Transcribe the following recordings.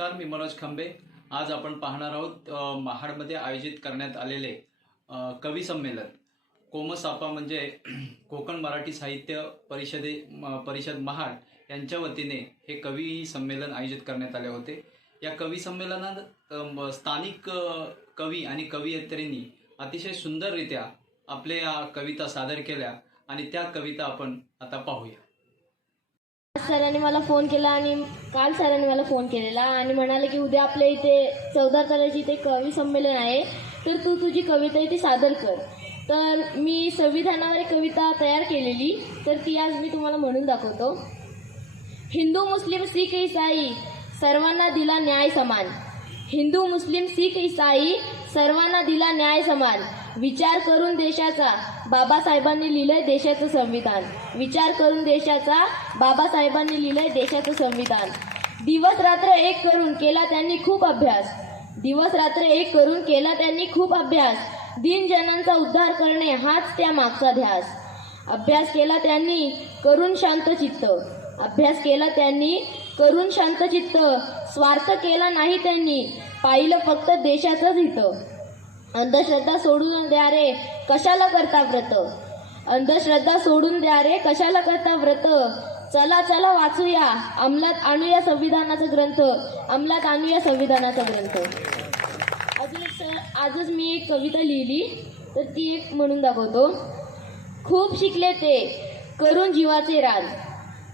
नमस्कार, मी मनोज खंबे। आज आपण पाहणार आहोत महाडमध्ये आयोजित करण्यात आलेले कवी संमेलन। कोमसापा म्हणजे कोकण मराठी साहित्य परिषद महाड यांच्या वतीने हे कवी संमेलन आयोजित करण्यात आले होते। या कवी संमेलनात स्थानिक कवी आणि कवयित्रींनी अतिशय सुंदररित्या आपल्या कविता सादर केल्या आणि त्या कविता आपण आता पाहूया। सरांनी मला फोन केला आणि काल सरांनी मला फोन केलेला आणि म्हणाले की उद्या आपल्या इथे 14 तारखेची इथे कवी संमेलन आहे, तर तू तुझी कविता इथे सादर कर। तर मी संविधानावर एक कविता तयार केलेली, तर ती आज मी तुम्हाला म्हणून दाखवतो। हिंदू मुस्लिम सिख ईसाई सर्वांना दिला न्याय समान। हिंदू मुस्लिम सिख ईसाई सर्वांना दिला न्याय समान। विचार करून देशाचा बाबासाहेबांनी लिहिलंय देशाचं संविधान। विचार करून देशाचा बाबासाहेबांनी लिहिलंय देशाचं संविधान। दिवस रात्र एक करून केला त्यांनी खूप अभ्यास। दिवस रात्र एक करून केला त्यांनी खूप अभ्यास। दीन जनांचा उद्धार करणे हाच त्या मागचा ध्यास। अभ्यास केला त्यांनी करून शांत चित्त। अभ्यास केला त्यांनी करून शांत चित्त। स्वार्थ केला नाही त्यांनी, पाहिलं फक्त देशाचंच हित। अंधश्रद्धा सोडून द्या रे कशाला करता व्रत। अंधश्रद्धा सोडून द्या रे कशाला करता व्रत। चला चला वाचूया, अंमलात आणूया संविधानाचा ग्रंथ। अंमलात आणूया संविधानाचा ग्रंथ। अजून एक सर, आजच मी एक कविता लिहिली, तर ती एक म्हणून दाखवतो। खूप शिकले ते करून जीवाचे रान।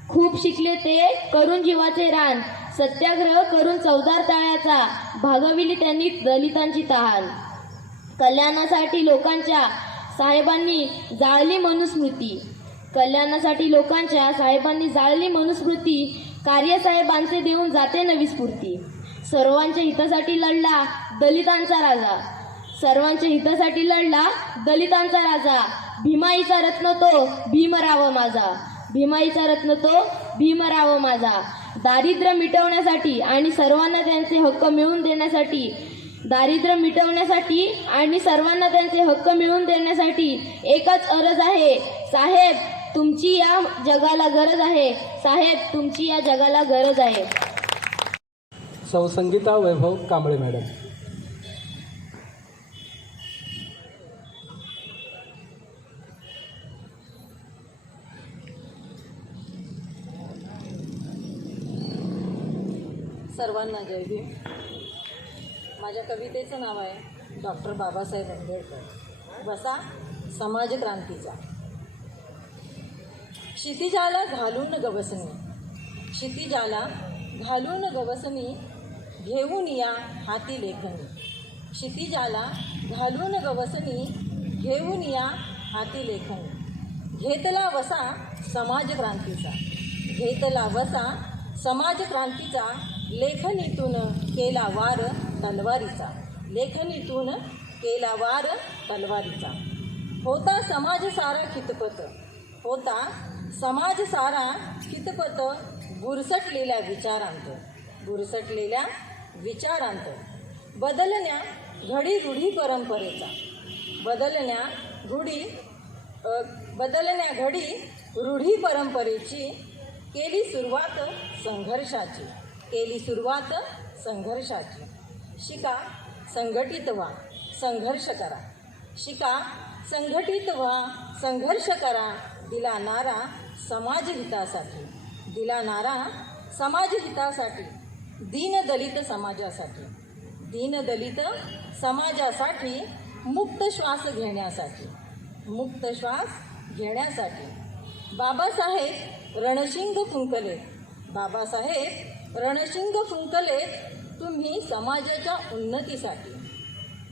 खूप शिकले ते करून जीवाचे रान। सत्याग्रह करून 14 ताळ्याचा भागविली त्यांनी दलितांची तहान। कल्याणासाठी लोकांच्या साहेबांनी जाळली मनुस्मृती। कल्याणासाठी लोकांच्या साहेबांनी जाळली मनुस्मृती। कार्यसाहेबांचे देऊन जाते नवी स्फूर्ती। सर्वांच्या हितासाठी लढला दलितांचा राजा। सर्वांच्या हितासाठी लढला दलितांचा राजा। भीमाईचा रत्न तो भीमराव माझा। भीमाईचा रत्न तो भीमराव माझा। दारिद्र्य मिटवण्यासाठी आणि सर्वांना त्यांचे हक्क मिळवून देण्यासाठी, दारिद्र्य मिटवण्यासाठी आणि सर्वांना त्यांचे हक्क मिळवून देण्यासाठी एकच अर्ज आहे, साहेब तुमची या जगाला गरज आहे। साहेब तुमची या जगाला गरज आहे। सौ संगीता वैभव कांबळे मॅडम। सर्वांना जय भीम। माझ्या कवितेचं नाव आहे डॉक्टर बाबासाहेब आंबेडकर। वसा समाजक्रांतीचा। क्षितिजाला घालून गवसणी, क्षितिजाला घालून गवसणी, घेऊन या हाती लेखणी। क्षितिजाला घालून गवसणी, घेऊन या हाती लेखणी। घेतला वसा समाजक्रांतीचा, घेतला वसा समाजक्रांतीचा। लेखनीतून केला वार तलवारीचा, लेखनीतून केला वार तलवारीचा। होता समाज सारा खितपत, होता समाज सारा खितपत। बुरसटलेल्या विचारांत, बुरसटलेल्या विचारांत। बदलण्या घडी रूढी परंपरेचा, बदलण्या घडी रूढी परंपरेची। केली सुरुवात संघर्षाची, केली सुरुवात संघर्षाची। शिका संघटित व्हा संघर्ष करा, शिका संघटित व्हा संघर्ष करा। दिला नारा समाजहितासाठी, दिला नारा समाजहितासाठी। दीनदलित समाजासाठी, दीनदलित समाजासाठी। मुक्त श्वास घेण्यासाठी, मुक्त श्वास घेण्यासाठी। बाबासाहेब रणशिंग फुंकले, बाबासाहेब रणशिंग फुंकले तुम्ही समाजाच्या उन्नतीसाठी।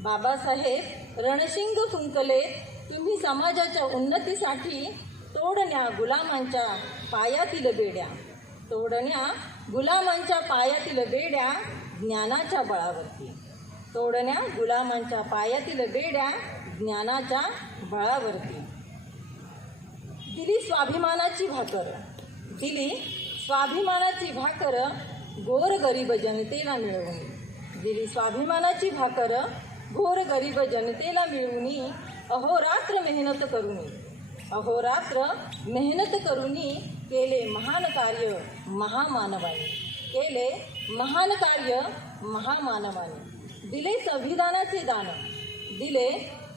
बाबासाहेब रणशिंग फुंकले तुम्ही समाजाच्या उन्नतीसाठी। तोडण्या गुलामांच्या पायातील बेड्या, तोडण्या गुलामांच्या पायातील बेड्या। ज्ञानाच्या बळावरती, तोडण्या गुलामांच्या पायातील बेड्या। ज्ञानाच्या बळावरती। दिली स्वाभिमानाची भाकर, दिली स्वाभिमानाची भाकर। गोरगरीब जनतेला मिळवून, दिली स्वाभिमानाची भाकर। गोरगरीब जनतेला मिळवून। अहोरात्र मेहनत करूनी, अहोरात्र मेहनत करूनी। केले महान कार्य महामानवाने, केले महान कार्य महामानवाने दिले संविधानाचे दान, दिले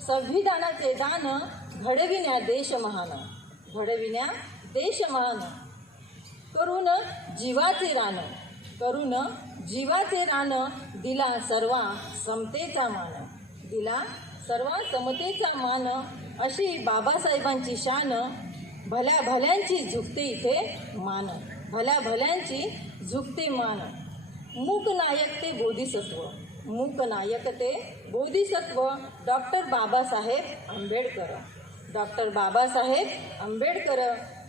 संविधानाचे दान, घडविण्या देश महान, घडविण्या देश महान, करून जीवाचे रान, करून जीवाचे रान, दिला सर्वा समतेचा मान, दिला सर्वा समतेचा मान, अशी बाबासाहेबांची शान, भल्या भल्यांची झुकते इथे मान, भल्या भल्यांची झुकते मान. मूक नायक ते बोधिसत्व, मूक नायक ते बोधिसत्व, डॉक्टर बाबासाहेब आंबेडकर, डॉक्टर बाबासाहेब आंबेडकर,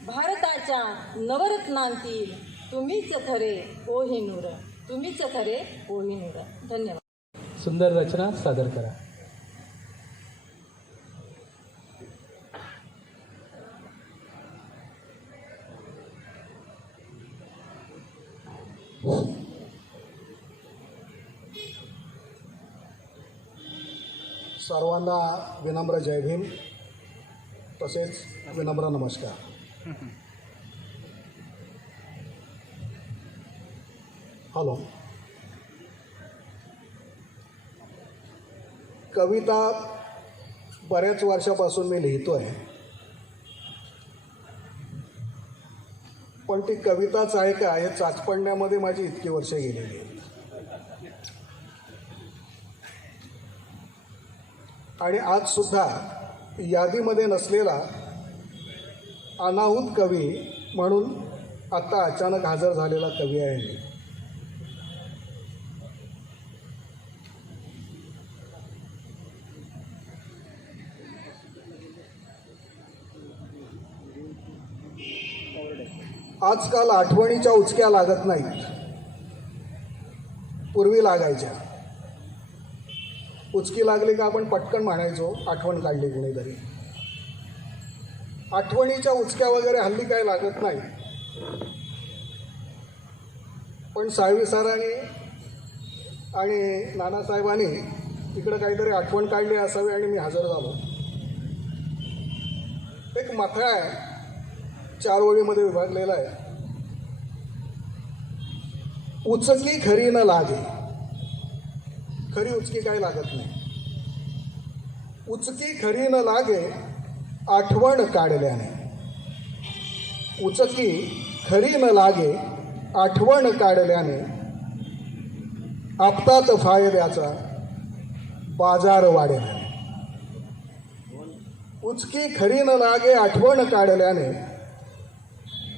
भारताच्या नवरत्नांतील तुम्हीच खरे कोहिनूर, तुम्हीच खरे कोहिनूर. धन्यवाद. सुंदर रचना सादर करा. सर्वांना विनम्र जय भीम, तसेच विनम्र नमस्कार. हॅलो. कविता बऱ्याच वर्षापासून मी लिहितो आहे, पण ती कविताच आहे का हे चाचपडण्यामध्ये माझी इतकी वर्ष गेलेली आहेत. आणि आजसुद्धा यादीमध्ये नसलेला अनाहूत कवी म्हणून आत्ता अचानक हजर झालेला कवी आहे मी. आजकाल आठवणीच्या उचक्या लागत नाहीत, पूर्वी लागायच्या. उचकी लागली का आपण पटकन म्हणायचो आठवण काढली कुणीतरी. आठवणीच्या उचक्या वगैरे हल्ली काय लागत नाही. पण साळवी सरांनी आणि नानासाहेबांनी तिकडं काहीतरी आठवण काढली असावी आणि मी हजर झालो. एक मथळा आहे, 4 ओळीमध्ये विभागलेला आहे. उचकी खरी न लागे. खरी उचकी काय लागत नाही. उचकी खरी न लागे आठवण काढल्याने. उचकी खरी न लागे आठवण काढल्याने, आपतात फायद्याचा बाजार वाढल्याने. उचकी खरी न लागे आठवण काढल्याने,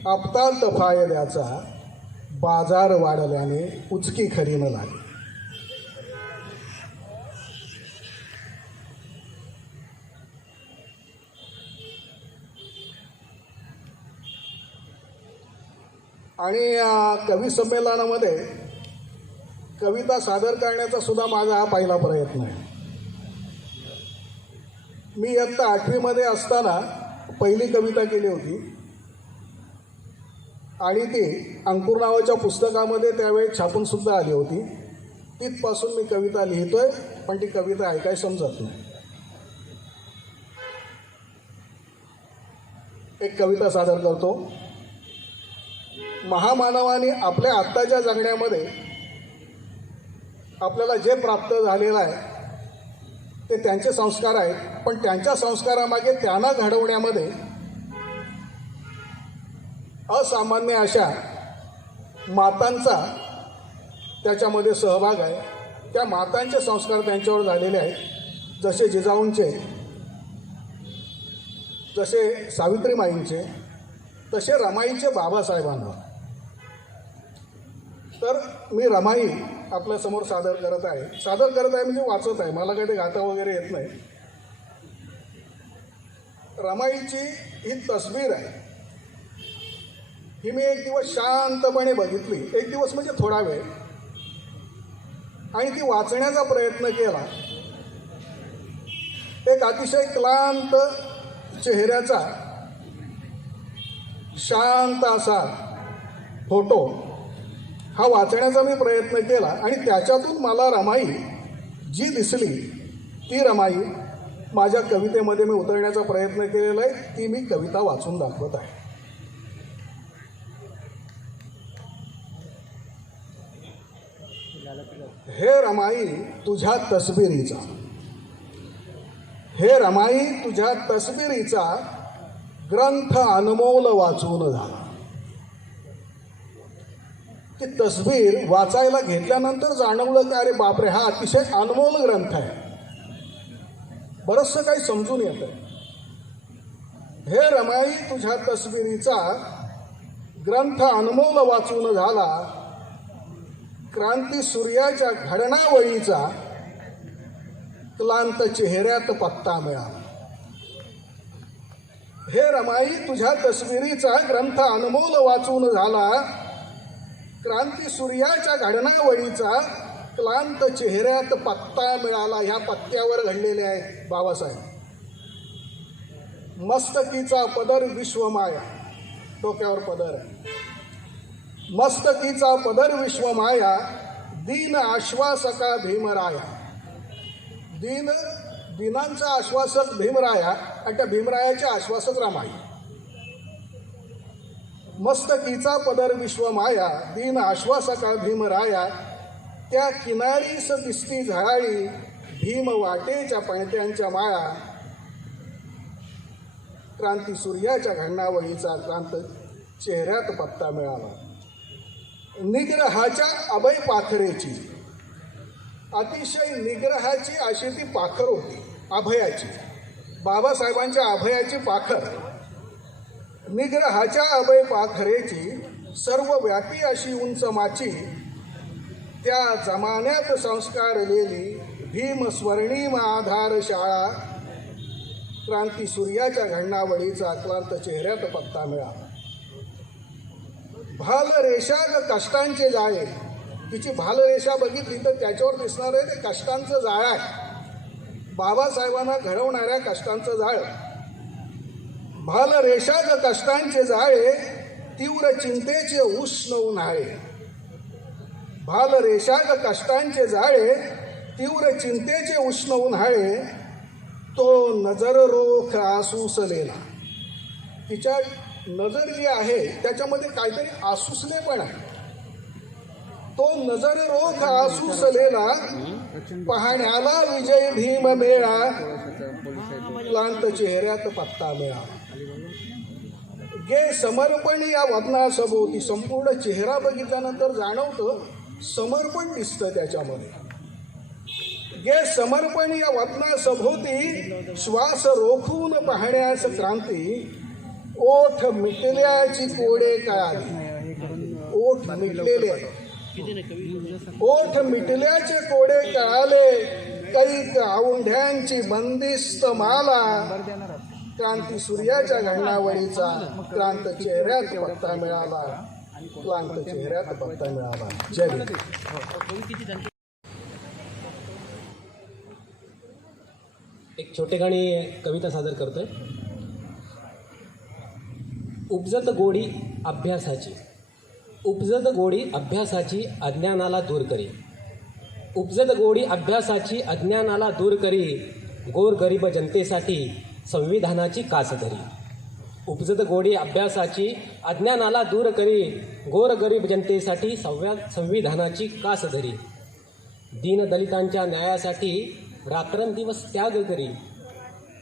आपतात फायद्याचा बाजार वाढल्याने उचकी खरी न लागे. आणि या कवी संमेलनामध्ये कविता सादर करण्याचा सुद्धा माझा हा पहिला प्रयत्न आहे. मी इयत्ता 8वीमध्ये असताना पहिली कविता केली होती आणि ती अंकुर नावाच्या पुस्तकामध्ये त्यावेळी छापून सुद्धा आली होती. तिथपासून मी कविता लिहितोय, पण ती कविता ऐकाय समजत नाही. एक कविता सादर करतो. महामानवाने आपल्या आत्ताच्या जगण्यामध्ये आपल्याला जे प्राप्त झालेलं आहे ते त्यांचे संस्कार आहेत, पण त्यांच्या संस्कारामागे त्यांना घडवण्यामध्ये असामान्य अशा मातांचा त्याच्यामध्ये सहभाग आहे. त्या मातांचे संस्कार त्यांच्यावर झालेले आहेत, जसे जिजाऊंचे, जसे सावित्रीमाईंचे, तसे रमाईचे बाबासाहेबांवर. तर मी रमाई आपल्यासमोर सादर करत आहे म्हणजे वाचत आहे, मला काही ते गाता वगैरे येत नाही. रमाईची ही तस्वीर आहे. ही मी एक दिवस शांतपणे बघितली, एक दिवस म्हणजे थोडा वेळ, आणि ती वाचण्याचा प्रयत्न केला. एक अतिशय क्लांत चेहऱ्याचा शांत असा फोटो हा वाचण्याचा मी प्रयत्न केला, आणि त्याच्यातून मला रमाई जी दिसली ती रमाई माझ्या कवितेमध्ये मी उतरण्याचा प्रयत्न केलेला आहे. ती मी कविता वाचून दाखवत आहे. हे रमाई तुझ्या तसबिरीचा, हे रमाई तुझ्या तसबिरीचा ग्रंथ अनमोल वाचून झाला. ती तसबीर वाचायला घेतल्यानंतर जाणवलं की अरे बापरे, हा अतिशय अनमोल ग्रंथ आहे. बरंचसं काही समजून येतं. हे रमाई तुझ्या तसबिरीचा ग्रंथ अनमोल वाचून झाला, क्रांती सूर्याच्या घडणावळीचा क्लांत चेहऱ्यात पत्ता मिळाला. हे रमाई तुझ्या तसबिरीचा ग्रंथ अनमोल वाचून झाला, क्रांती सूर्याच्या घडणावळीचा क्लांत चेहऱ्यात पत्ता मिळाला. ह्या पत्त्यावर घडलेले आहेत बाबासाहेब. मस्तकीचा पदर विश्वमाया, डोक्यावर पदर आहे. मस्तकीचा पदर विश्वमाया, दीन आश्वासका भीमराया. दीनांचा आश्वासक भीमराया आणि त्या भीमरायाचे आश्वासक रमाई. मस्तकीचा पदर विश्वमाया, दीन आश्वासका भीमराया. त्या किनारीस दिसती झळाळी, भीम वाटेच्या पणत्यांच्या माळा. क्रांती सूर्याच्या घडणावळीचा क्रांत चेहऱ्यात पत्ता मिळाला. निग्रहाच्या अभय पाखरेची, अतिशय निग्रहाची अशी ती पाखर होती, अभयाची, बाबासाहेबांच्या अभयाची पाखर. निग्रहाच्या अभय पाखरेची सर्वव्यापी अशी उंच माची. त्या जमान्यात संस्कारलेली भीम स्वर्णिम आधार शाळा. क्रांती सूर्याच्या घडणावळीचा क्लांत चेहऱ्यात पत्ता मिळाला. भालरेषा ग कष्टांचे जाळे, तिची भालरेषा बघितली तर त्याच्यावर दिसणार आहे ते कष्टांचं जाळ आहे, बाबासाहेबांना घडवणाऱ्या कष्टांचं जाळ. भालरेषा ग कष्टांचे जाळे, तीव्र चिंतेचे उष्ण उन्हाळे. भालरेषा ग कष्टांचे जाळे, तीव्र चिंतेचे उष्ण उन्हाळे. तो नजर रोख आसूसलेला, तिच्या नजर जी आहे त्याच्यामध्ये काहीतरी आसूसलेपण आहे. तो नजर रोख आसूसलेला, पाहण्याला विजय भीम मेळा. क्लांत चेहऱ्यात पत्ता मिळाला. गे समर्पण या वदनासभोवती, संपूर्ण चेहरा बघितल्यानंतर जाणवतं समर्पण दिसतं त्याच्यामध्ये. गे समर्पण या वदनासभोवती, श्वास रोखून पाहण्यास क्रांती. ओठ मिटल्याची कोडे कळाली, ओठ मिटलेले, ओठ मिटल्याचे कोडे कळाले. कैक औंढ्यांची बंदिस्त माला. क्रांती सूर्याच्या घडणावळीचा क्रांत चेहऱ्यात पत्ता मिळाला. क्लांत चेहऱ्यात पत्ता मिळाला. जय भीम. एक छोटेखानी कविता सादर करतोय. उपजत गोडी अभ्यासाची, उपजत गोडी अभ्यासाची अज्ञानाला दूर करी. उपजत गोडी अभ्यासाची अज्ञानाला दूर करी. गोरगरीब जनतेसाठी संविधानाची कास धरी. उपजत गोडी अभ्यासाची अज्ञानाला दूर करी. गोरगरीब जनतेसाठी संविधानाची कास धरी. दीनदलितांच्या न्यायासाठी रात्रंदिवस त्याग करी.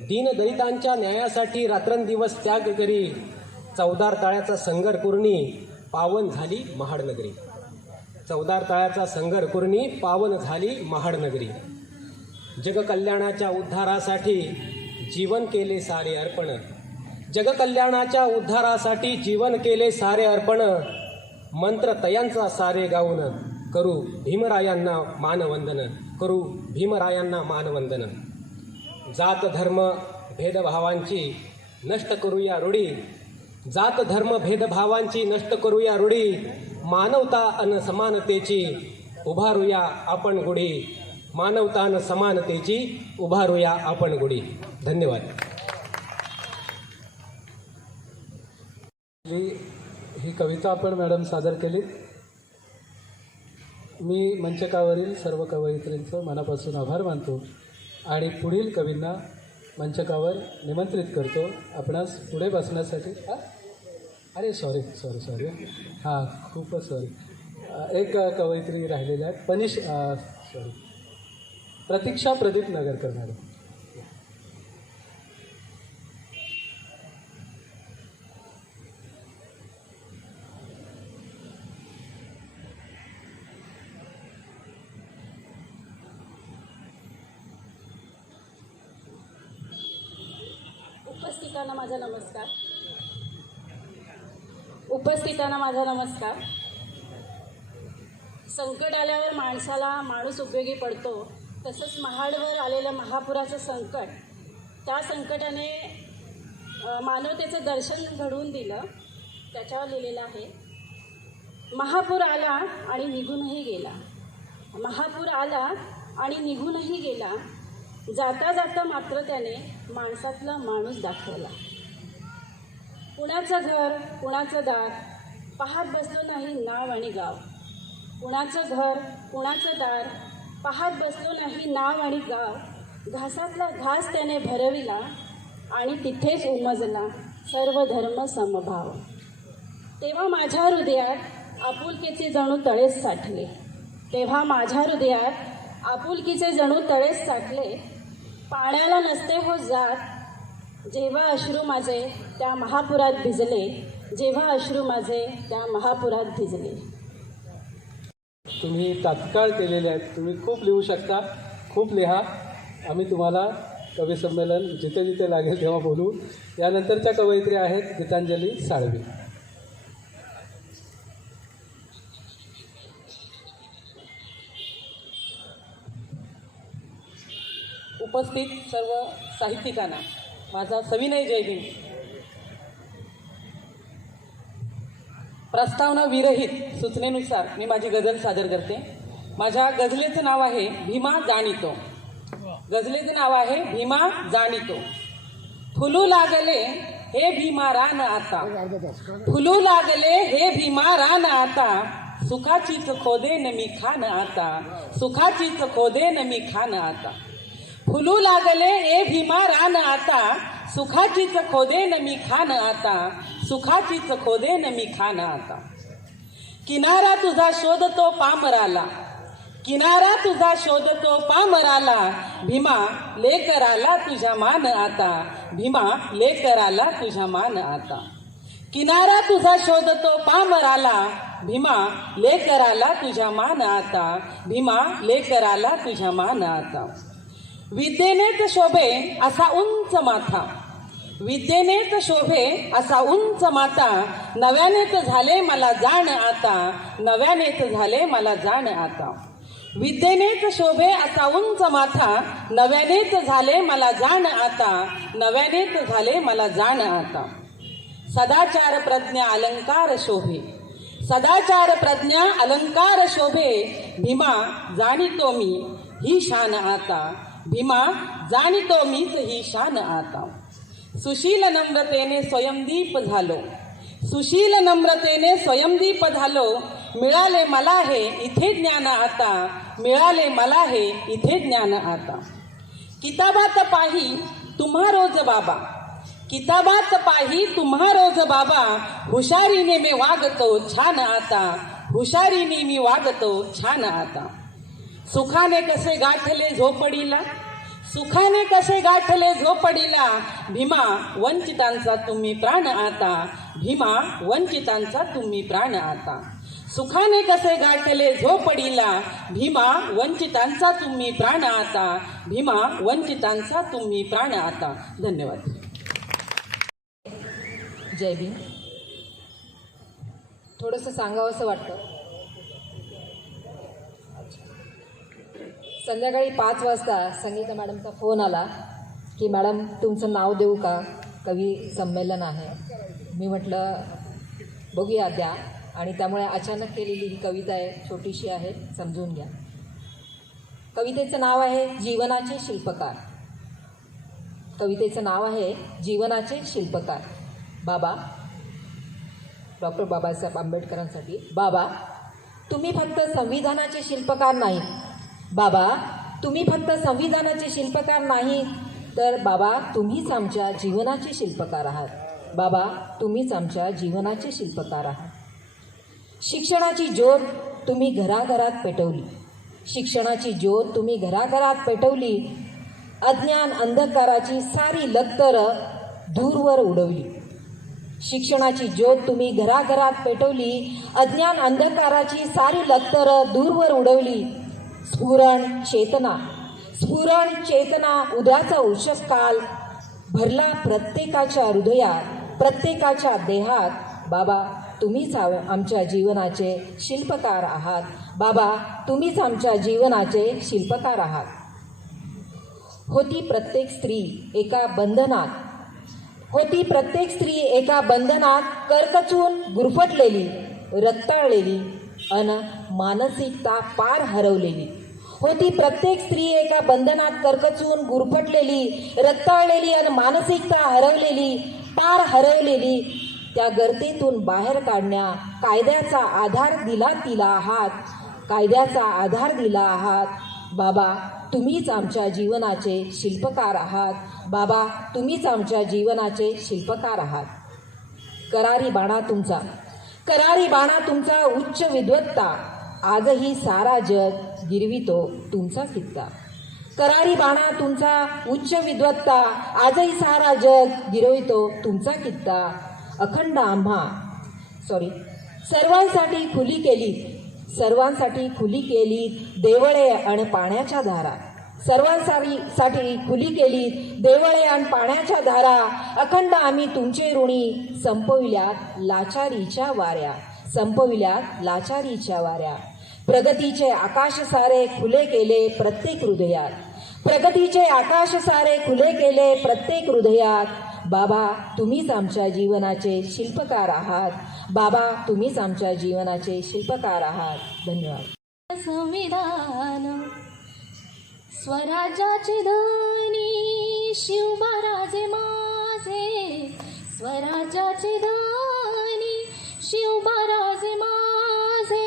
दीनदलितांच्या न्यायासाठी रात्रंदिवस त्याग करी. चौदार तळ्याचा संगर कुर्णी पावन झाली महाडनगरी. चौदार तळ्याचा संगर कुर्णी पावन झाली महाडनगरी. जगकल्याणाच्या उद्धारासाठी जीवन केले सारे अर्पण. जगकल्याणाच्या उद्धारासाठी जीवन केले सारे अर्पण. मंत्र तयांचा सारे गाऊन करू भीमरायांना मानवंदन. करू भीमरायांना मानवंदन. जात धर्म भेदभावांची नष्ट करूया रूढी. जात धर्म भेदभावांची नष्ट करूया रूढी. मानवता अन समानतेची उभारूया आपण गुढी. मानवता अन समानतेची उभारूया आपण गुढी. धन्यवाद. ही कविता आपण मॅडम सादर केली. मी मंचकावरील सर्व कवयित्रींचं मनापासून आभार मानतो आणि पुढील कवींना मंचकावर निमंत्रित करतो आपणास पुढे बसण्यासाठी. अरे सॉरी. हां खूपच सॉरी. एक कवयित्री राहिलेल्या आहेत, प्रतीक्षा प्रदीप नगरकर मॅडम. उपस्थितांना माझा नमस्कार. संकट आल्यावर माणूस उपयोगी पडतो, तसंच महाडवर आलेलं महापुराचं संकट, त्या संकटाने मानवतेचं दर्शन घडवून दिलं. त्याच्यावर लिहिलेलं आहे, महापूर आला आणि निघूनही गेला. महापूर आला आणि निघूनही गेला. जाता जाता मात्र त्याने माणसातला माणूस दाखवला. कुणाचं घर, कुणाचं दार, पाहत बसलो नाही नाव आणि गाव. कुणाचं घर, कुणाचं दार, पाहत बसलो नाही नाव आणि गाव. घासातला घास त्याने भरविला आणि तिथेच उमजला सर्व धर्म समभाव. तेव्हा माझ्या हृदयात आपुलकीचे जणू तळेच साठले. तेव्हा माझ्या हृदयात आपुलकीचे जणू तळेच साठले. पाण्याला नसते हो जात, जेव्हा अश्रू माझे त्या महापुरात भिजले. जेव्हा अश्रू माझे त्या महापुरात भिजले. तुम्ही तात्काळ केलेले आहेत. तुम्ही खूप लिहू शकता, खूप लिहा. आम्ही तुम्हाला कवी संमेलन जिथे जिथे लागेल तेव्हा बोलू. यानंतरच्या कवयित्री आहेत गीतांजली साळवी. उपस्थित सर्व साहित्यिकांना माझा सविनय जय भीम. प्रस्तावना विरहित सूचनेनुसार मी माझी गझल सादर करते. माझ्या गझलेचं नाव आहे भीमा जाणीतो. गझलेचं नाव आहे भीमा जाणीतो. फुलू लागले हे भीमा रान आता, फुलू लागले हे भीमा रान आता. सुखाचीच खोदेन मी खान आता, सुखाचीच खोदेन मी खान आता. फुलू लागले ए भीमा रान आता, सुखाचीच खोदेन मी खान आता, सुखाचीच खोदेन मी खान आता. किनारा तुझा शोधतो पामराला, किनारा तुझा शोधतो पामराला. भीमा लेकराला तुझ्या मान आता, भीमा लेकराला तुझ्या मान आता. किनारा तुझा शोधतो पामराला, भीमा लेकराला तुझ्या मान आता, भीमा लेकराला तुझ्या मान आता. विद्येनेच शोभे असा उंच माथा, विद्येनेच शोभे असा उंच माता. नव्यानेच झाले मला जाण आता, नव्यानेच झाले मला जाण आता. विद्येनेच शोभे असा उंच माथा, नव्यानेच झाले मला जाण आता, नव्यानेच झाले मला जाण आता. सदाचार प्रज्ञा अलंकार शोभे, सदाचार प्रज्ञा अलंकार शोभे. भीमा जाणीतो मी ही शान आता, भीमा जाणीतो मीच ही शान आता. सुशील नम्रतेने स्वयंदीप झालो, सुशील नम्रतेने स्वयंदीप झालो. मिळाले मला हे इथे ज्ञान आता, मिळाले मला हे इथे ज्ञान आता. किताबात पाही तुम्हा रोज बाबा, किताबात पाही तुम्हा रोज बाबा. हुशारीने मी वागतो छान आता, हुशारीने मी वागतो छान आता. सुखाने कसे गाठले झोपडीला, सुखाने कसे गाठले झोपडीला. भीमा वंचितांचा तुम्ही प्राण आता, भीमा वंचितांचा तुम्ही प्राण आता. सुखाने कसे गाठले झोपडीला. भीमा वंचितांचा तुम्ही प्राण आता, भीमा वंचितांचा तुम्ही प्राण आता. धन्यवाद. जय भीम. थोडंसं सांगावं असं वाटतं. संध्याकाळी 5 वाजता संगीता मॅडमचा फोन आला की मॅडम तुमचं नाव देऊ का, कवी संमेलन आहे. मी म्हटलं बघूया द्या. आणि त्यामुळे अचानक केलेली ही कविता आहे, छोटीशी आहे, समजून घ्या. कवितेचं नाव आहे जीवनाचे शिल्पकार. कवितेचं नाव आहे जीवनाचे शिल्पकार. बाबा, डॉक्टर बाबासाहेब आंबेडकरांसाठी. बाबा तुम्ही फक्त संविधानाचे शिल्पकार नाही, बाबा तुम्ही फक्त संविधानाचे शिल्पकार नाही, तर बाबा तुम्हीच आमच्या जीवनाचे शिल्पकार आहात. बाबा तुम्हीच आमच्या जीवनाचे शिल्पकार आहात. शिक्षणाची ज्योत तुम्ही घराघरात पेटवली. शिक्षणाची ज्योत तुम्ही घराघरात पेटवली. अज्ञान अंधकाराची सारी लक्तर दूरवर उडवली. शिक्षणाची ज्योत तुम्ही घराघरात पेटवली. अज्ञान अंधकाराची सारी लक्तर दूरवर उडवली. स्फुरण चेतना उद्याचा उषःकाल भरला प्रत्येकाच्या हृदयात, प्रत्येकाच्या देहात. बाबा तुम्हीच आमच्या जीवनाचे शिल्पकार आहात. बाबा तुम्हीच आमच्या जीवनाचे शिल्पकार आहात. होती प्रत्येक स्त्री एका बंधनात करकचून गुरफटलेली, रक्ताळलेली अन मानसिकता पार हरवलेली. होती प्रत्येक स्त्री एका बंधनात करकचून गुरफटलेली, रक्ताळलेली अन मानसिकता पार हरवलेली. त्या गर्तेतून बाहेर काढण्या कायद्याचा आधार दिला आहात. बाबा तुम्हीच आमच्या जीवनाचे शिल्पकार आहात. बाबा तुम्हीच आमच्या जीवनाचे शिल्पकार आहात. करारी बाणा तुमचा उच्च विद्वत्ता आजही सारा जग गिरवितो तुमचा कित्ता. करारी बाणा तुमचा उच्च विद्वत्ता आजही सारा जग गिरवितो तुमचा कित्ता. अखंड सर्वांसाठी खुली केली देवळे आणि पाण्याच्या धारा. सर्वांसाठी खुली केली देवळे आणि पाण्याच्या धारा. अखंड आम्ही तुमचे ऋणी संपविल्यात लाचारीच्या वाऱ्या. प्रगतीचे आकाश सारे खुले केले प्रत्येक हृदयात. बाबा तुम्हीच आमच्या जीवनाचे शिल्पकार आहात. बाबा तुम्हीच आमच्या जीवनाचे शिल्पकार आहात. धन्यवाद. संविधान स्वराज्याचे धनी शिवबाराजे माझे. स्वराज्याचे धनी शिवबाराजे माझे.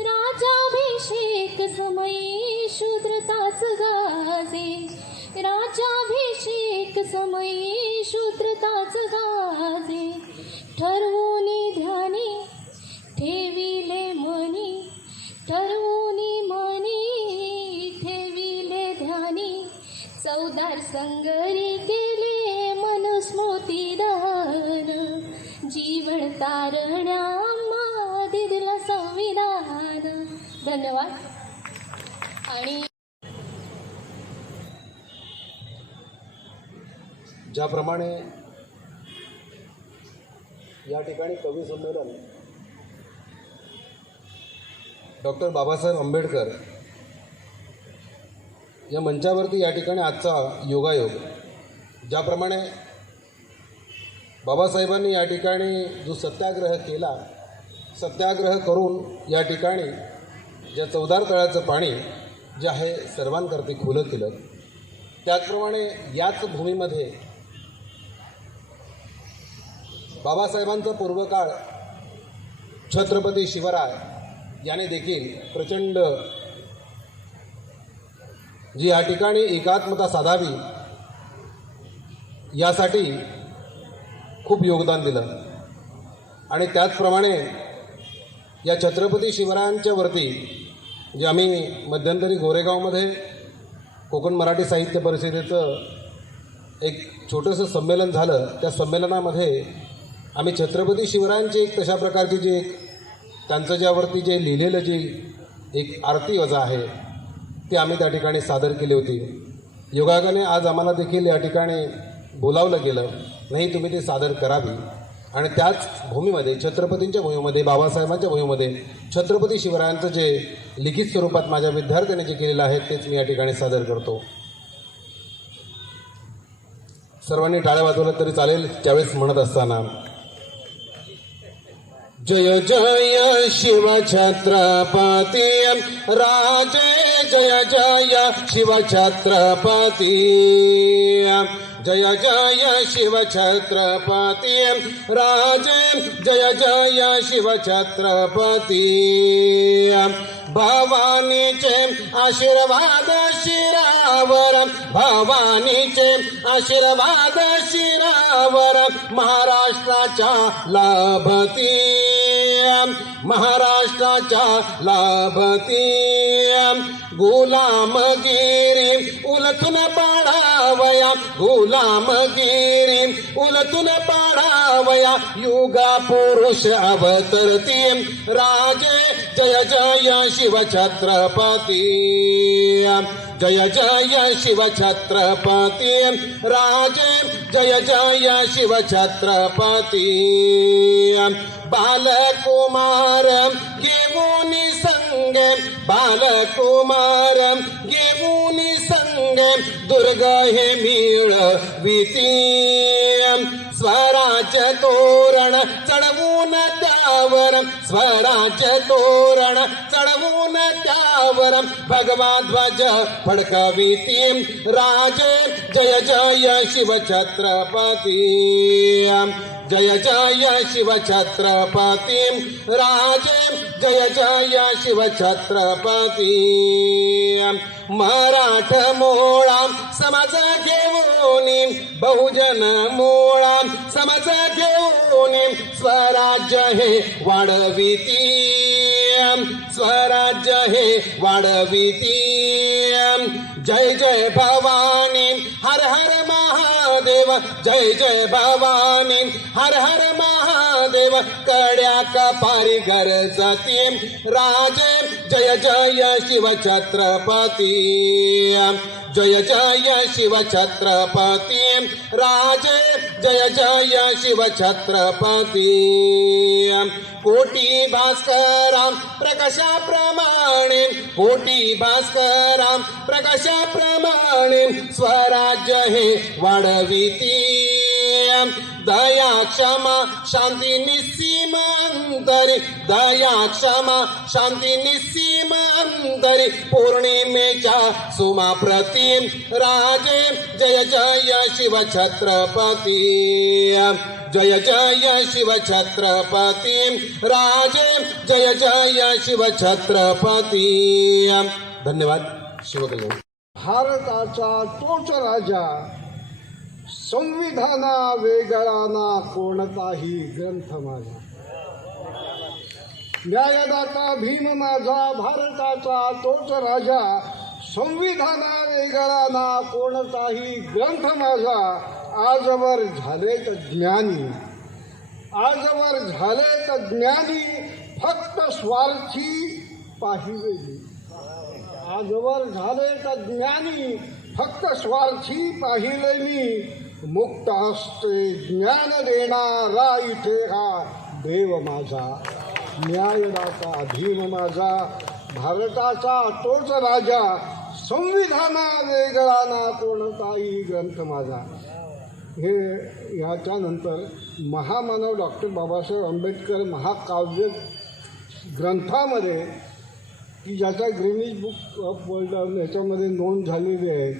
राज्याभिषेक समयी शूद्रताच गाजे. राज्याभिषेक समयी शूद्रताच गाजे. ठरवूनी ध्यानी ठेविले मनी. चौदार संगरी केले मनुस्मृती दहन. जीवन तारण्या दिला संविधान. धन्यवाद. आणि ज्याप्रमाणे या ठिकाणी कवी संमेलन डॉक्टर बाबासाहेब आंबेडकर या मंचावरती या ठिकाणी आजचा योगायोग, ज्याप्रमाणे बाबासाहेबांनी या ठिकाणी जो सत्याग्रह केला, सत्याग्रह करून या ठिकाणी ज्या चवदार तळ्याचं पाणी जे आहे सर्वांकरते खुलं केलं, त्याचप्रमाणे याच भूमीमध्ये बाबासाहेबांचा पूर्वकाळ छत्रपती शिवराय याने देखील प्रचंड जी या ठिकाणी एकात्मता साधावी यासाठी खूप योगदान दिलं. आणि त्याचप्रमाणे या छत्रपती शिवरायांच्या वरती जे आम्ही मध्यंतरी गोरेगावमध्ये कोकण मराठी साहित्य परिषदेचं एक छोटंसं संमेलन झालं, त्या संमेलनामध्ये आम्ही छत्रपती शिवरायांची एक तशा प्रकारची जी एक त्यांचं ज्यावरती जे लिहिलेलं जी एक आरती वजा आहे ती आम्ही त्या ठिकाणी सादर केली होती. योगायोगाने आज आम्हाला देखील या ठिकाणी बोलावलं गेलं, नाही तुम्ही ती सादर करावी. आणि त्याच भूमीमध्ये, छत्रपतींच्या भूमीमध्ये, बाबासाहेबांच्या भूमीमध्ये छत्रपती शिवरायांचं जे लिखित स्वरूपात माझ्या विद्यार्थ्यांनी जे केलेलं आहे तेच मी या ठिकाणी सादर करतो. सर्वांनी टाळ्या वाजवल्या तरी चालेल त्यावेळेस म्हणत असताना. जय जय शिव छत्रपती राजे, जय जय शिव छत्रपती. जय जय शिव छत्रपती राजे, जय जय शिव छत्रपती. भवानीचे आशीर्वाद शिरावर, भवानीचे आशीर्वाद शिरावर महाराष्ट्राच्या लाभती. महाराष्ट्राच्या लाभती गुलामगिरी उलथून पाडावया गुलामगिरी उलथून पाडावया युगा पुरुष अवतरती राजे जय जय शिव छत्रपती जय जय शिव छत्रपती राजे जय जय शिव छत्रपती बालकुमार घेऊन संगे बालकुमार घेऊन संगे दुर्ग हे मिळविती स्वराज्य तोरण चढवून त्यावर स्वराज्य तोरण चढवून त्यावर भगवा ध्वज फडकविती राजे जय जय शिव छत्रपती जय जय शिव छत्रपती राजे जय जय शिव छत्रपती मराठ मोळा समाज घेऊन बहुजन मोळा समाज घेऊन स्वराज्य हे वाढविती स्वराज्य हे वाढविती जय जय भवानी हर हर महादेव जय जय भवानी हर हर महादेव कड्या कपारी गरजती राजे जय जय शिव छत्रपती जय जय शिव छत्रपती राजे जय जय शिव छत्रपती कोटी भास्करा प्रकाशाप्रमाणे कोटी भास्करा प्रकाशाप्रमाणे स्वराज्य हे वाढविती दया क्षमा शांती निस्सीम अंतरी दया क्षमा शांती निस्सीम अंतरी पौर्णिमेच्या सुमाप्रती राजे जय जय शिव छत्रपती जय जय शिव छत्रपती राजे जय जय शिव छत्रपती धन्यवाद. शिवकल्याण. भारताचा तोच राजा संविधाना वेगळा ना कोणताही ग्रंथ माझा न्यायदाता भीम माझा भारताचा तोच राजा संविधाना वेगळा ना कोणताही ग्रंथ माझा आजवर झालेत ज्ञानी आजवर झालेत ज्ञानी फक्त स्वार्थी पाहिलेली आजवर झालेत ज्ञानी फक्त स्वार्थी पाहिले मी मुक्त हस्ते ज्ञान देणारा इथे हा देव माझा न्यायदाता भीम माझा भारताचा तोच राजा संविधाना वेगळा ना कोणताही ग्रंथ माझा. हे ह्याच्यानंतर महामानव डॉक्टर बाबासाहेब आंबेडकर महाकाव्य ग्रंथामध्ये की ज्याचा ग्रीनिज बुक ऑफ वर्ल्ड याच्यामध्ये नोंद झालेली आहे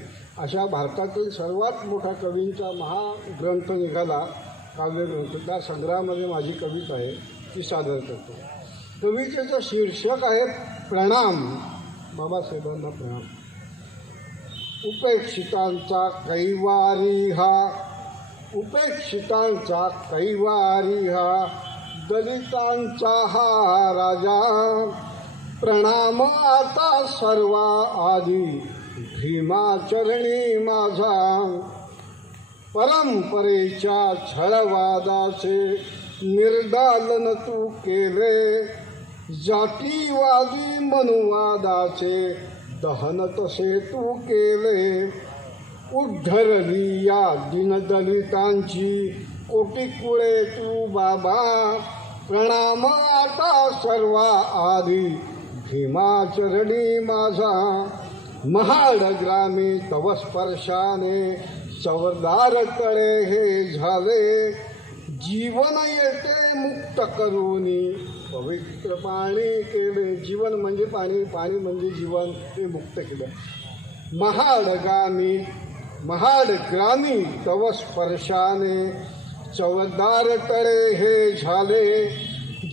अशा भारतातील सर्वात मोठा कवींचा महाग्रंथ निघाला काव्यग्रंथ. त्या संग्रहामध्ये माझी कविता आहे ती सादर करतो. कवितेचं शीर्षक आहे प्रणाम बाबासाहेबांना प्रणाम. उपेक्षितांचा कैवारी हा उपेक्षितांचा कैवारी हा दलितांचा हा राजा प्रणाम आता सर्वा आधी भीमाचरणी माझा परंपरेच्या छळवादाचे निर्दालन तू केले जातीवादी मनुवादाचे दहन तसे तू केले उद्धरली या दीनदलितांची कोटिकुळे तू बाबा प्रणाम आता सर्वा आधी भीमाचरणी माझा महाड ग्रामी तव स्पर्शाने चवदार तळे हे झाले जीवन येते मुक्त करूनी पवित्र पाणी केले. जीवन म्हणजे पाणी पाणी म्हणजे जीवन ते मुक्त केलं. महाड ग्रामी तव स्पर्शाने चवदार तळे हे झाले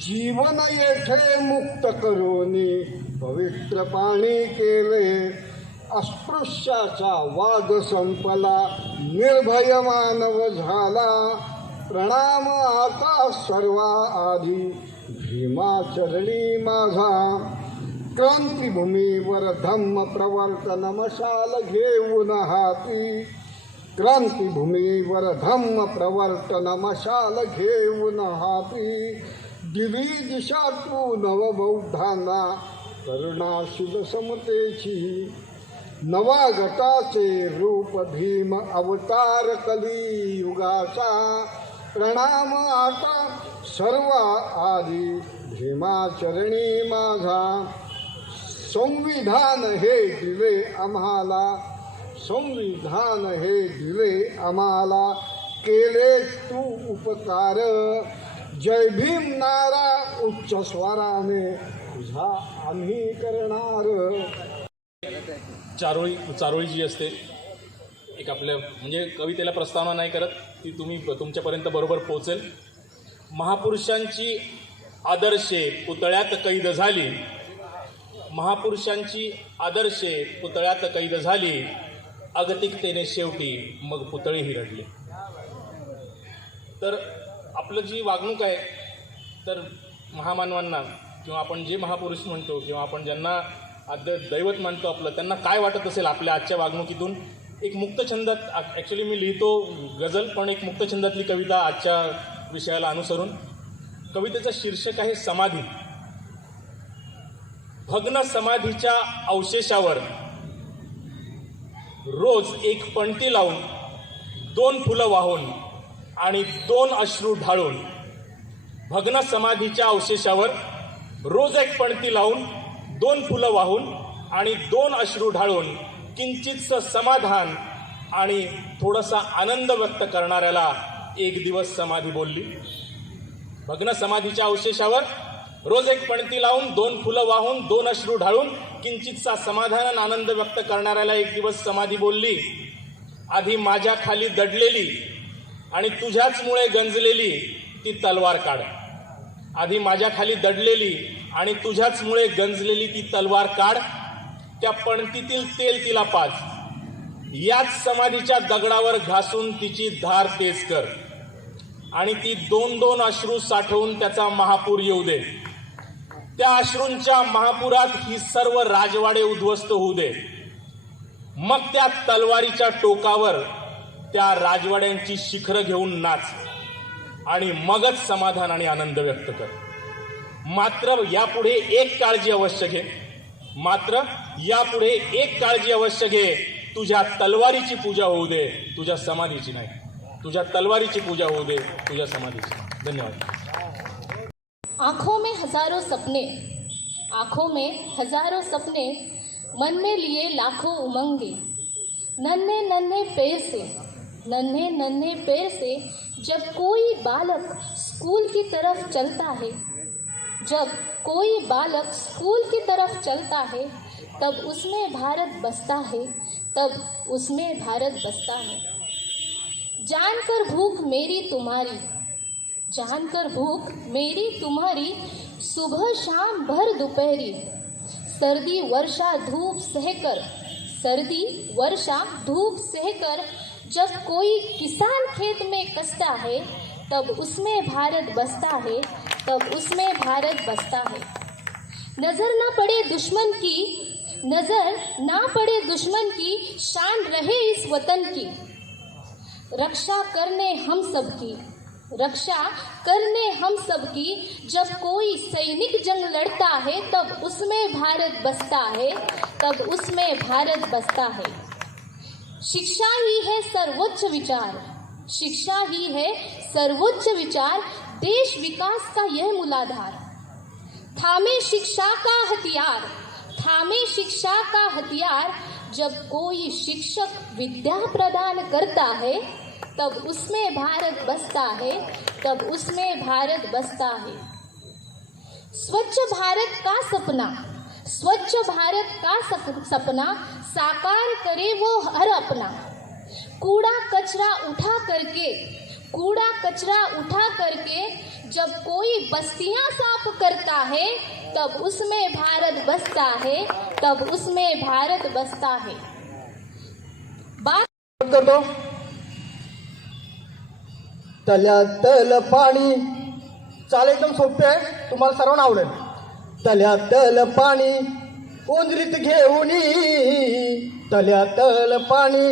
जीवन येथे मुक्त करूनी पवित्र पाणी केले. अस्पृश्याचा वाद संपला निर्भय मानव झाला प्रणाम आता सर्वा आधी भीमाचरणी माझा क्रांतिभूमीवर धम्म प्रवर्तन मशाल घेऊन हाती क्रांतिभूमीवर धम्म प्रवर्तन मशाल घेऊन हाती दिवी दिशा तू नवबौद्धांना करुणाशील समतेची नवा गटाचे रूप भीम अवतार कलियुगाचा प्रणाम आता सर्व आदी भीमाचरणी माझा संविधान हे दिले आम्हाला संविधान हे दिले आम्हाला केले तू उपकार जय भीम नारा उच्च स्वराने तुझा आम्ही करणार चारोळी जी असते एक आपल्या म्हणजे कवितेला प्रस्तावना नाही करत ती तुम्ही तुमच्यापर्यंत बरोबर पोहोचेल. महापुरुषांची आदर्शे पुतळ्यात कैद झाली महापुरुषांची आदर्शे पुतळ्यात कैद झाली अगतिकतेने शेवटी मग पुतळेही रडले. तर आपलं जी वागणूक आहे तर महामानवांना किंवा आपण जे महापुरुष म्हणतो किंवा आपण ज्यांना आद्य दैवत मानतो आपलं त्यांना काय वाटत असेल आपल्या आजच्या वागणुकीतून. एक मुक्तछंदात ॲक्च्युली मी लिहितो गझल पण एक मुक्तछंदातली कविता आजच्या विषयाला अनुसरून. कवितेचं शीर्षक आहे समाधी. भग्न समाधीच्या अवशेषावर रोज एक पणती लावून 2 फुलं वाहून आणि 2 अश्रू ढाळून भग्न समाधीच्या अवशेषावर रोज एक पणती लावून 2 फुलं वाहून आणि 2 अश्रू ढाळून किंचितचं समाधान आणि थोडासा आनंद व्यक्त करणाऱ्याला एक दिवस समाधी बोलली. भग्न समाधीच्या अवशेषावर रोज एक पणती लावून 2 फुलं वाहून 2 अश्रू ढाळून किंचितचा समाधान आणि आनंद व्यक्त करणाऱ्याला एक दिवस समाधी बोलली. आधी माझ्या खाली दडलेली आणि तुझ्याचमुळे गंजलेली ती तलवार काढ. आधी माझ्या खाली दडलेली आणि तुझ्याचमुळे गंजलेली ती तलवार काढ. त्या पणतीतील तेल तिला पाज. याच समाधीच्या दगडावर घासून तिची धार तेज कर आणि ती 2-2 अश्रू साठवून त्याचा महापूर येऊ दे. त्या अश्रूंच्या महापुरात ही सर्व राजवाडे उद्ध्वस्त होऊ दे. मग त्या तलवारीच्या टोकावर त्या राजवाड्यांची शिखरं घेऊन नाच आणि मगच समाधान आणि आनंद व्यक्त कर. मात्र यापुढे एक काळजी अवश्य घे. मात्र यापुढे एक काळजी अवश्य घे. तुझ्या तलवारीची पूजा होऊ दे, तुझ्या समाधीची नाही. तुझ्या तलवारीची पूजा होऊ दे, तुझ्या समाधीची. धन्यवाद. आँखों में हजारों सपने, आँखों में हजारों सपने, मन में लिए लाखों उमंगे. नन्हे नन्हे पैर से, नन्हे नन्हे पैर से जब कोई बालक स्कूल की तरफ चलता है, जब कोई बालक स्कूल की तरफ चलता है, तब उसमें भारत बसता है, तब उसमें भारत बसता है. जानकर भूख मेरी तुम्हारी, जानकर भूख मेरी तुम्हारी, सुबह शाम भर दोपहरी, सर्दी वर्षा धूप सहकर, सर्दी वर्षा धूप सहकर जब कोई किसान खेत में कसता है, तब उसमें भारत बसता है, तब उसमें भारत बसता है. नजर ना पड़े दुश्मन की, नजर ना पड़े दुश्मन की, शान रहे इस वतन की. रक्षा करने हम सब की, रक्षा करने हम सब की. जब कोई सैनिक जंग लड़ता है, तब उसमें भारत बसता है, तब उसमें भारत बसता है. शिक्षा ही है सर्वोच्च विचार, शिक्षा ही है सर्वोच्च विचार. देश विकास का यह मूलाधार. थामे शिक्षा का हथियार, थामे शिक्षा का हथियार. जब कोई शिक्षक विद्या प्रदान करता है, तब उसमें भारत बसता है, तब उसमें भारत बसता है. स्वच्छ भारत का सपना, स्वच्छ भारत का सपना साकार करे वो हर अपना. कूड़ा कचरा उठा करके, कूड़ा कचरा उठा करके जब कोई बस्तियां साफ करता है, तब उसमें भारत बसता है, तब उसमें भारत बसता है. बात करतो. तल्या तल पाणी चाल एकदम सोपे आहे, तुम्हाला सर्वांना आवडेल. तल्यातल पाणी ओंजरीत घेऊनी, तल्यातल पाणी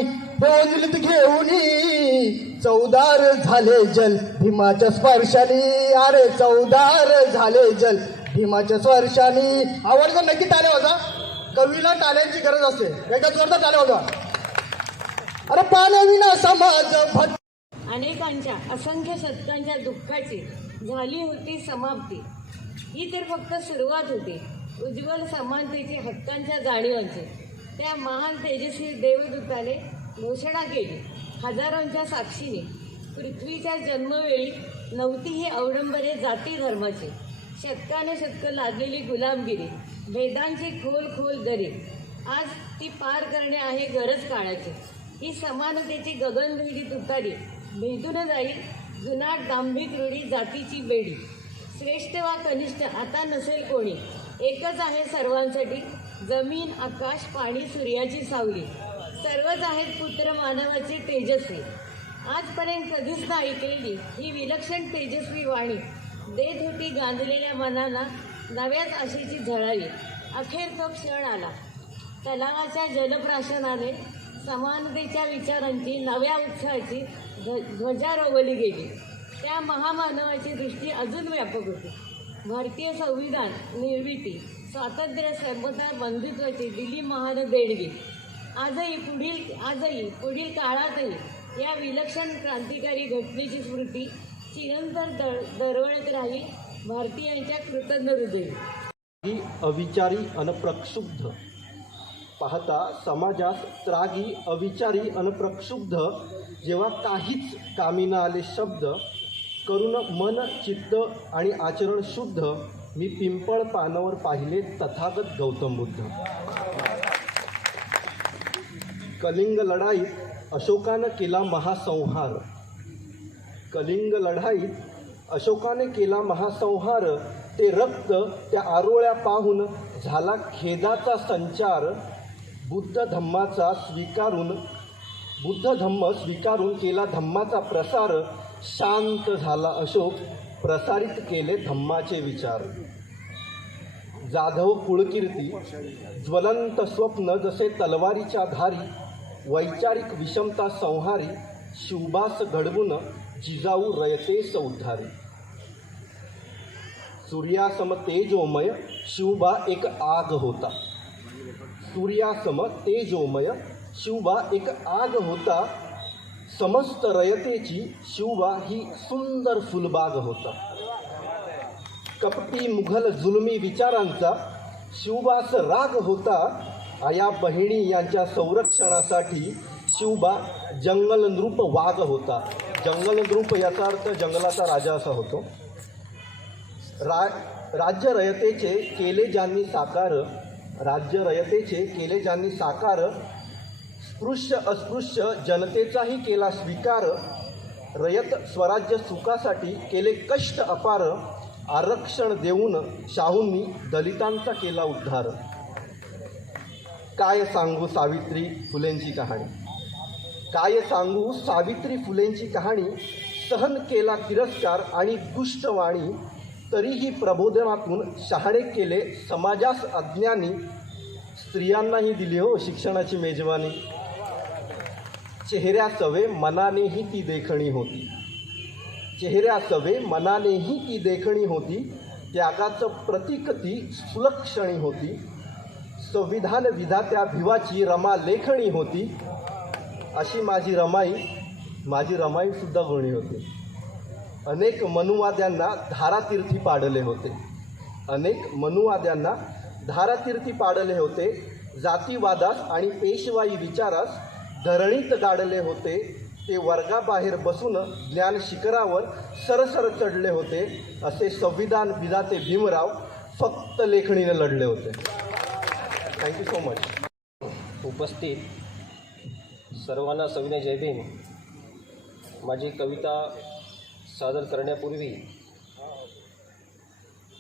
ओंजरीत घेऊनी, चौदार झाले जल भीमाच्या स्पर्शानी. अरे चौदार झाले जल भीमाच्या स्पर्शानी. आवडतं नक्की टाळ्या वाजा. कवीला टाळ्यांची गरज असते. एकदा जोरदार टाळ्या वाजा. अरे पाण्याविना समाज भट. अनेकांच्या असंख्य शतकांच्या दुःखाची झाली होती समाप्ती. ही तर फक्त सुरुवात होती उज्ज्वल समानतेची हक्कांच्या जाणीवांची. त्या महान तेजस्वी देवदूताने घोषणा केली हजारोंच्या साक्षीने, पृथ्वीच्या जन्मवेळी नव्हती ही अवडंबरे जाती धर्माची. शतकाने शतकं लादलेली गुलामगिरी, भेदांची खोल खोल दरी, आज ती पार करणे आहे गरज काळाची. ही समानतेची गगनभेदी तुतारी भेदून जाईल जुनाट दांभिक रूढी जातीची बेडी. श्रेष्ठ वा कनिष्ठ आता नसेल कोणी, एकच आहे सर्वांसाठी जमीन आकाश पाणी सूर्याची सावली. सर्वच आहेत पुत्र मानवाचे तेजस्वी. आजपर्यंत कधीच न ऐकलेली ही विलक्षण तेजस्वी वाणी देत होती गांजलेल्या मनांना नव्याच आशेची झळाळी. अखेर तो क्षण आला. तलावाच्या जलप्राशनाने समानतेच्या विचारांची नव्या उत्साहाची ध्वजा रोवली गेली. त्या महामानवाची दृष्टी अजून व्यापक होती. भारतीय संविधान निर्मिती, स्वातंत्र्य, समता, बंधुत्वाची दिली महान देणगी. आजही पुढील काळातही या विलक्षण क्रांतिकारी घटनेची स्मृती चिरंतर दरवळत राहील भारतीयांच्या कृतज्ञ हृदयी. ही अविचारी अनप्रक्षुब्ध पाहता समाजास त्रागी अविचारी अनप्रक्षुब्ध, जेव्हा काहीच कामी न आले शब्द, करून मन चित्त आणि आचरण शुद्ध, मी पिंपळ पानावर पाहिले तथागत गौतम बुद्ध. कलिंग लढाईत अशोकानं केला महासंहार, कलिंग लढाईत अशोकाने केला महासंहार, ते रक्त त्या आरोळ्या पाहून झाला खेदाचा संचार. बुद्ध धम्म स्वीकारून केला धम्माचा प्रसार, शांत झाला अशोक प्रसारित केले धम्माचे विचार. जाधव कुळकीर्ती ज्वलंत स्वप्न जसे तलवारीच्या धारी, वैचारिक विषमता संहारी, शिवबास घडवून जिजाऊ रयतेस उद्धारी. सूर्यासम तेजोमय शिवबा एक आग होता, सूर्यासम तेजोमय शिवबा एक आग होता, समस्त रयतेची शिवबा ही सुंदर फुलबाग होता. कपटी मुघल जुलमी विचारांचा शिवबास राग होता, आया बहिणी यांच्या संरक्षणासाठी शिवबा जंगल नृप वाघ होता. जंगल नृप याचा अर्थ जंगलाचा राजा असा होतो. राज्य रयतेचे केले ज्यांनी साकार, राज्य रयतेचे केले ज्यांनी साकार, स्पृश्य अस्पृश्य जनतेचाही केला स्वीकार. रयत स्वराज्य सुखासाठी केले कष्ट अपार, आरक्षण देऊन शाहूंनी दलितांचा केला उद्धार. काय सांगू सावित्री फुलेंची कहाणी, काय सांगू सावित्री फुलेंची कहाणी. सहन केला तिरस्कार आणि दुष्टवाणी, तरीही प्रबोधनातून शहाणे केले समाजास अज्ञानी. स्त्रियांनाही दिली हो शिक्षणाची मेजवानी. चेहऱ्यासवे मनानेही ती देखणी होती, चेहऱ्यासवे मनानेही ती देखणी होती. त्यागाचं प्रतीक ती सुलक्षणी होती. संविधान विधात्या भिवाची रमा लेखणी होती. अशी माझी रमाई सुद्धा गुणी होती. अनेक मनुवाद्यांना धारातीर्थी पाडले होते, अनेक मनुवाद्यांना धारातीर्थी पाडले होते. जातीवादास आणि पेशवाई विचारास धरणीत गाडले होते. ते वर्गाबाहेर बसून ज्ञान शिखरावर सरसर चढले होते. असे संविधान विधाते भीमराव फक्त लेखणीने लढले होते. Thank you so much. उपस्थित सर्वांना सविनय जय भीम. माझी कविता सादर करण्यापूर्वी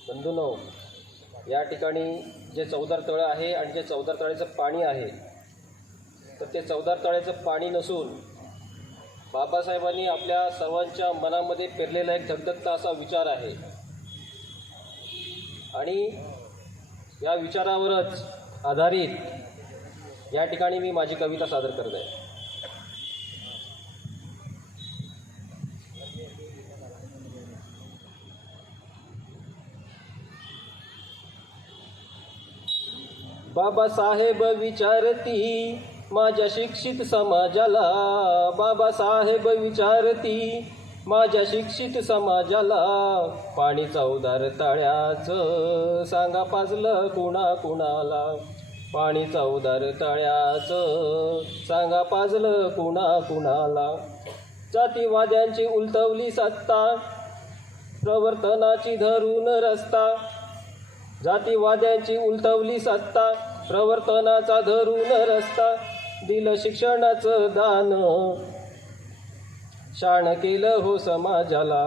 बंधूंनो, या ठिकाणी जे चवदार तळं आहे आणि जे चवदार तळ्याचं पाणी आहे, तर ते चवदार तळ्याचं पाणी नसून बाबासाहेबांनी आपल्या सर्वांच्या मनामध्ये पेरलेला एक धगधगता असा विचार आहे. आणि या विचारावरच आधारित या ठिकाणी मी माझी कविता सादर करत आहे. बाबासाहेब विचारती माझ्या शिक्षित समाजाला, बाबासाहेब विचारती माझ्या शिक्षित समाजाला, पाणीचा उदार तळ्याचं सांगा पाजलं कुणा कुणाला, पाणीचा उदार तळ्याचं सांगा पाजलं कुणा कुणाला. जातीवाद्यांची उलटवली सत्ता, प्रवर्तनाची धरून रस्ता, जातीवाद्यांची उलटवली सत्ता, प्रवर्तनाचा धरून रस्ता, दिलं शिक्षणाचं दान, शाण केलं हो समाजाला.